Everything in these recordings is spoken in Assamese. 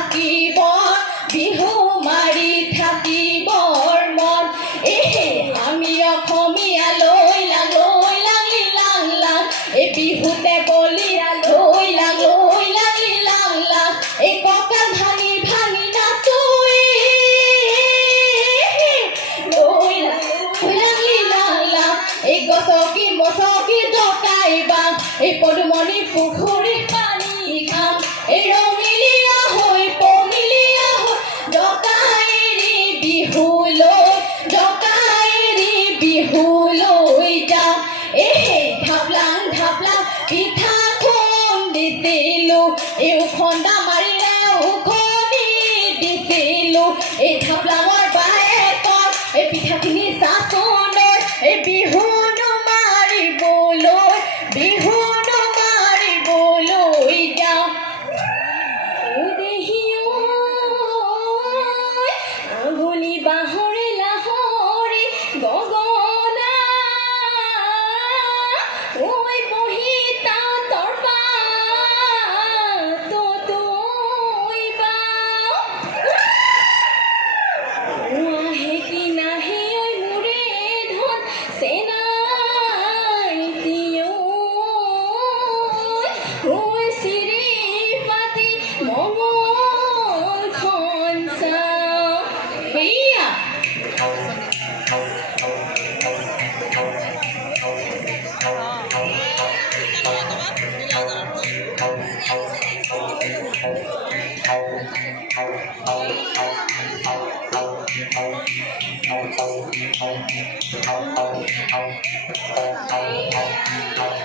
থাকিব বিহু মাৰি থাকিবৰ মন আমি অসমীয়া লৈ লাগি লাং লাং এই বিহুতে বলিয়া লৈ লাগি লাং লাং এই কঁকাল ভাঙি ভাঙি নাচোৱে লৈ লাগি লাং লাং এই গছকি মচকি ডকাইবা এই পদুমণি পুখুৰীত পানী খাম এই ৰঙিলীয়া হৈ পমিলীয়া হৈ ডকাইৰি বিহুলৈ যাওঁ ঢাপলাং ঢাপলাং পিঠা খুন্দিছিলোঁ এই উখন্দা মাৰিলে উখনি দিছিলোঁ এই ঢাপলাঙৰ বায়েকৰ এই পিঠাখিনি চাচোনৰ এই বিহুনো মাৰিবলৈ যাওঁ আঙুলি বাঁহৰে লাহৰি গগনা ঐ বহি তাঁতৰ পাতত আহে কি নাহে ঐ মোৰে ধন চেনাইতিও ঐ চিৰি পাতি মঙলখন চাওঁ সেয়া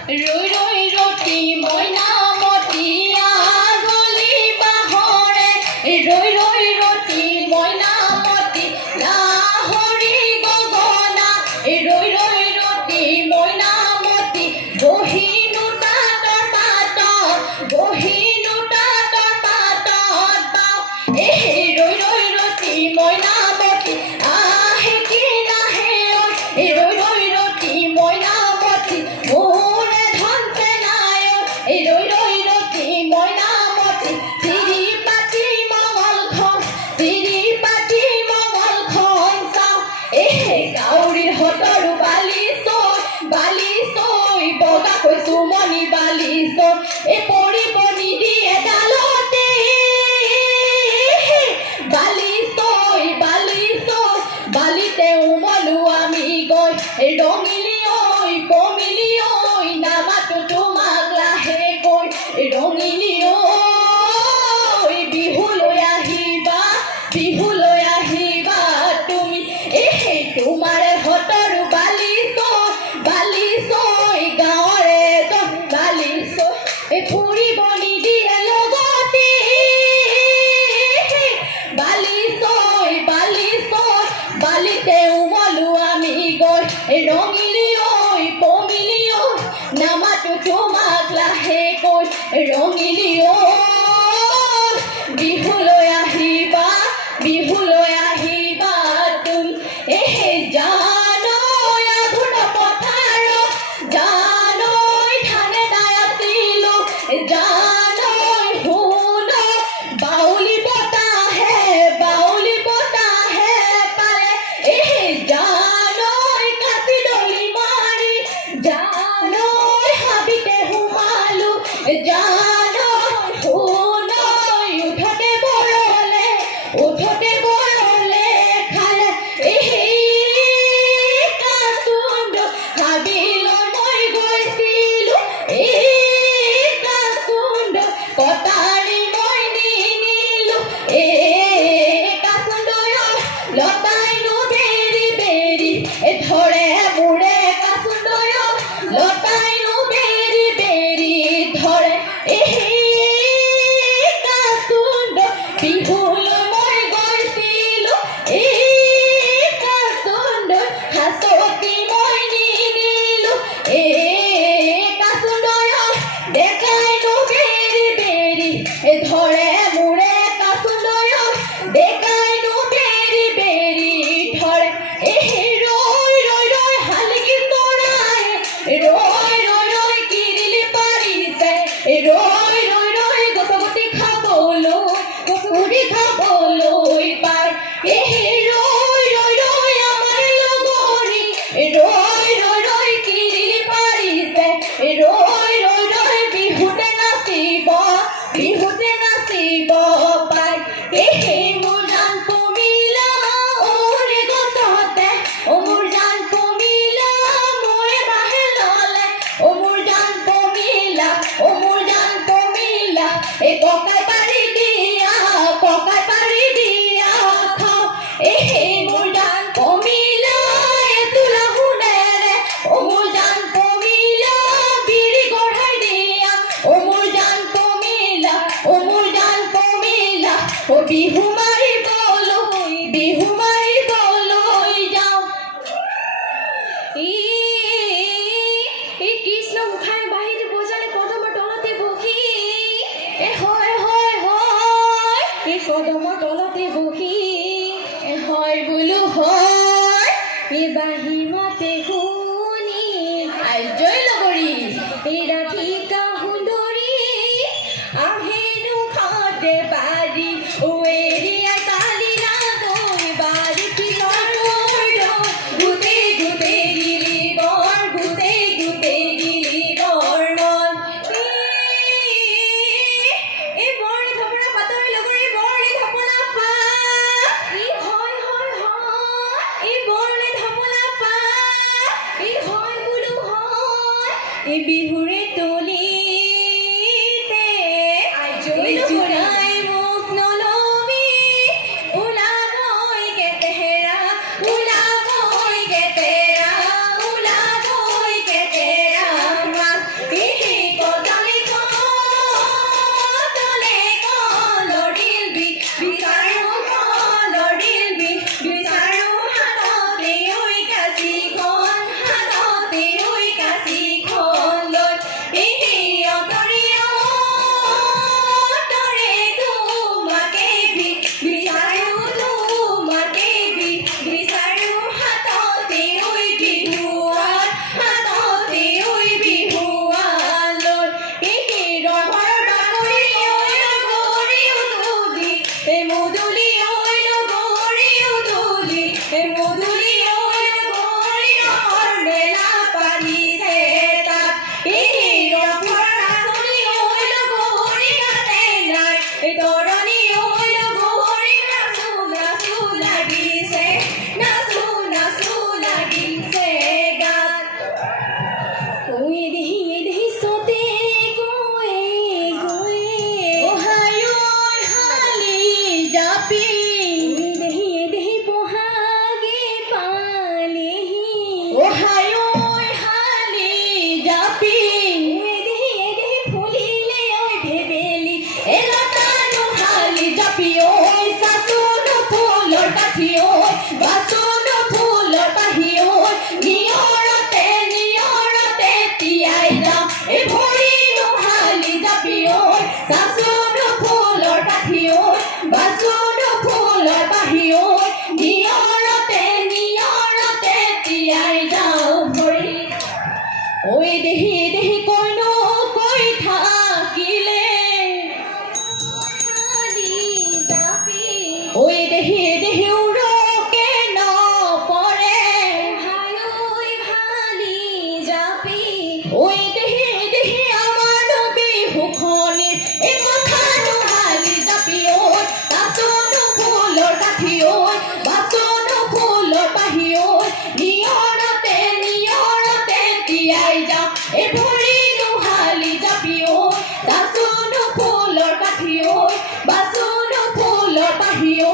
ৰৈ ৰতি মইনামতি আগলি বাহৰে ৰৈ ৰতি মইনামতি গাহৰি গগনা ৰৈ ৰতি মইনামতি বহিনো তাঁতৰ পাতত ৰৈ ৰতি মইনামতি আহে কি নাহে ৰৈ ৰতি মইনামতি মোৰে ধন চেনাই ৰৈ ৰতি মইনামতি চিৰি পাতি মঙলখন চাওঁ কাউৰীৰ হতৰো বালি চৈ বগা কৈছো মণি বালি চৈ এই পৰিব নিদিয়ে ডালতে বালিতে উমলো আমি গৈ ৰঙিলী ঐ পমিলী ঐ নামাতো তোমাক লাহেকৈ ৰঙিলী ঐ বিহুলৈ আহিবা তুমি তোমাৰে হতৰো বালি চৈ গাঁৱৰে বালি চৈ ফুৰিব নিদিয়ে লগতে বালিতে উমলো আমি গৈ ৰঙিলী ঐ পমিলী ঐ নামাতো তোমাক লাহেকৈ ৰঙিলী ঐ বিহুলৈ আহিবা তুমি জানৈ আঘোণ পথাৰত জানৈ ধানে দাই আছিলোঁ জানৈ শুন বাউলি বতাহে পালে জানৈ কাটি দলি মাৰি জানৈ হাবিতে সোমালো জানৈ শুন উঠতে বৰলে খালে কাচুন্দ হাবিলৈ মই গৈছিলোঁ কাচুন্দ কটাৰী মই নিনিলোঁ কাচুন্দ লতাইনো বেৰি ধৰে মোৰে কাচুন্দ লতাইনো বেৰি ধৰে কাচুন্দ বিহুলৈ মই গৈছিলোঁ কাচুন্দ হাচতি মই নিনিলোঁ কাচুন্দ দেখাইনো বেৰি ধৰে মোৰে কাচুন্দ দেখাইনো বেৰি ধৰে ৰৈ হালকি তৰাই ৰৈ কিৰিলি পাৰিছে ৰৈ গছগতি খাবলৈ এহে মোৰ জান পমিলা ওৰে গছতে ও মোৰ জান পমিলা মোৰে বাহে ললে ও মোৰ জান পমিলা ও মোৰ জান পমিলা এ ককাই পাৰি দিয়া খাও এহে মোৰ জান পমিলা এ তুলা হুনেৰে ও মোৰ জান পমিলা বিড়ি গঢ়াই দিয়া ও মোৰ জান পমিলা ও মোৰ জান পমিলা ও বিহু মাৰিবলৈ যাওঁ কৃষ্ণ মুখাৰে বাহিৰ বজালে কদমৰ তলতে বহি হয় এই কদমৰ তলতে বহি হয় বোলো হয় এই বাঁহী মাতে শুনি আইজয় লগৰী এই ৰাধিকা সুন্দৰী আহেনো খাতে বাৰী এৰিয়াই কালি লাগৈ বাৰী পিছৰ গোটেই গিলি বৰ মন এই বৰলে ধপনা পাতৰি লগৰী বৰলে ধপনা পা হয় এই বৰলে ধপনা পা হয় বোলো হয় এই বিহুৰে তলিতে জোকাই মুখ নলবি ওলাবই কেতেৰা এই কদলে কলৰিল বিচাৰো হাততে ঐ কাঁচিখন লৈ এই অতৰিয়া তৰে তোমাকে বিচাৰো হাততে ঐ বিহুৱান লৈ এই ৰঙৰ বাকৰি ঐ লগৰী উদুলি এই মুদুলি ঐ লগৰী উদুলি এই মুদুলি ঐ লগৰী ৰঙৰ মেলা পাতিছে তাত এই ৰঙৰ নাচনি ঐ লগৰী গাতে নাই এই তৰণি ঐ লগৰী নাচো লাগিছে গাত ঐ দেহি চতে গৈ হালি জাপি দেহি বহাগে পালেহি হালি জাপি দেহি ফুলিলে ঐ ভেবেলি এলতানো হালি জাপি ঐ সাচনো ফুলৰ কাঠি ঐ বাচনো ফুলৰ পাহি ঐ নিয়ৰতে তিয়াই যাওঁ এই ভৰিনো হালি জাপি ঐ সাচনো ফুলৰ কাঠি ঐ বাচনো ফুলৰ পাহি ঐ নিয়ৰতে তিয়াই যাওঁ ভৰি ঐ দেহি কৈনো কৈ থাকিলে ঐ দেহি উৰকে নপৰে হালি জাপি ঐ দেহি আমাৰ বিহুখনিৰ এই কথানো হালি জাপি ঐ তাচনো ফুলৰ কাঠি ঐ বাচনো ফুলৰ পাহি ঐ নিয়ৰতে তিয়াই যাওঁ এই ভৰিনো হালি জাপি ঐ তাচনো ফুলৰ কাঠি ঐ বাচনো ফুলৰ পাহি ঐ